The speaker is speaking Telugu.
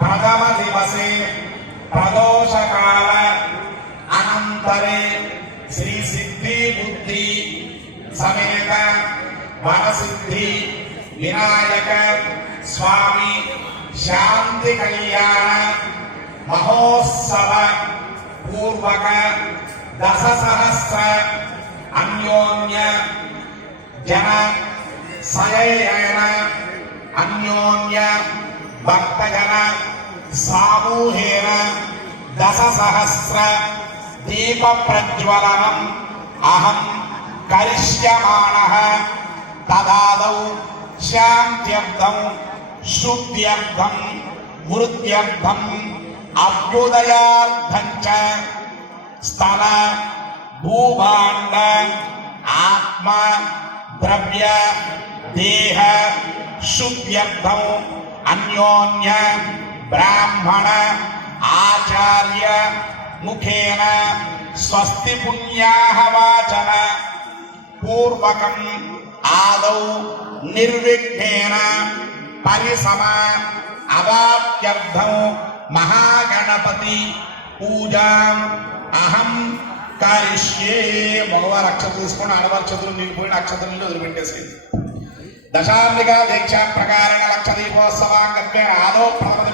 प्रथम दिवसे प्रदोषकाल अनंतरे श्री सिद्धि बुद्धि समेत वनसिद्धि विनायक स्वामी शांति कल्याण महोत्सव पूर्वक दशसहस्र अन्योन्य जन सयेन अन्योन्य भक्तजन सामूहेन दशसहस्र दीप प्रज्वलनम् अहं करिष्यमाणः तदादौ शान्त्यर्थं शुद्ध्यर्थं वृद्ध्यर्थं अभ्युदयार्थं च स्थल भूभाण्ड आत्मा द्रव्य देह शुद्ध्यर्थं अन्योन्य ब्राह्मण आचार्य मुखेन स्वस्ति पुण्याः वाचन पूर्वकम् आदौ निर्विघ्नेन परिसम अवाप्त्यर्थं महागणपति पूजाम् अहं करिष्ये। मगवार अक्षतలు తీసుకొని ఆడవారి చేతులు నిలిపోయిన అక్షతలను వదిలిపెట్టేసేది. దశాంబికా దీక్షా ప్రకారేణ లక్ష దీపోత్సవాంగత్వేన ఆదో ప్రథమ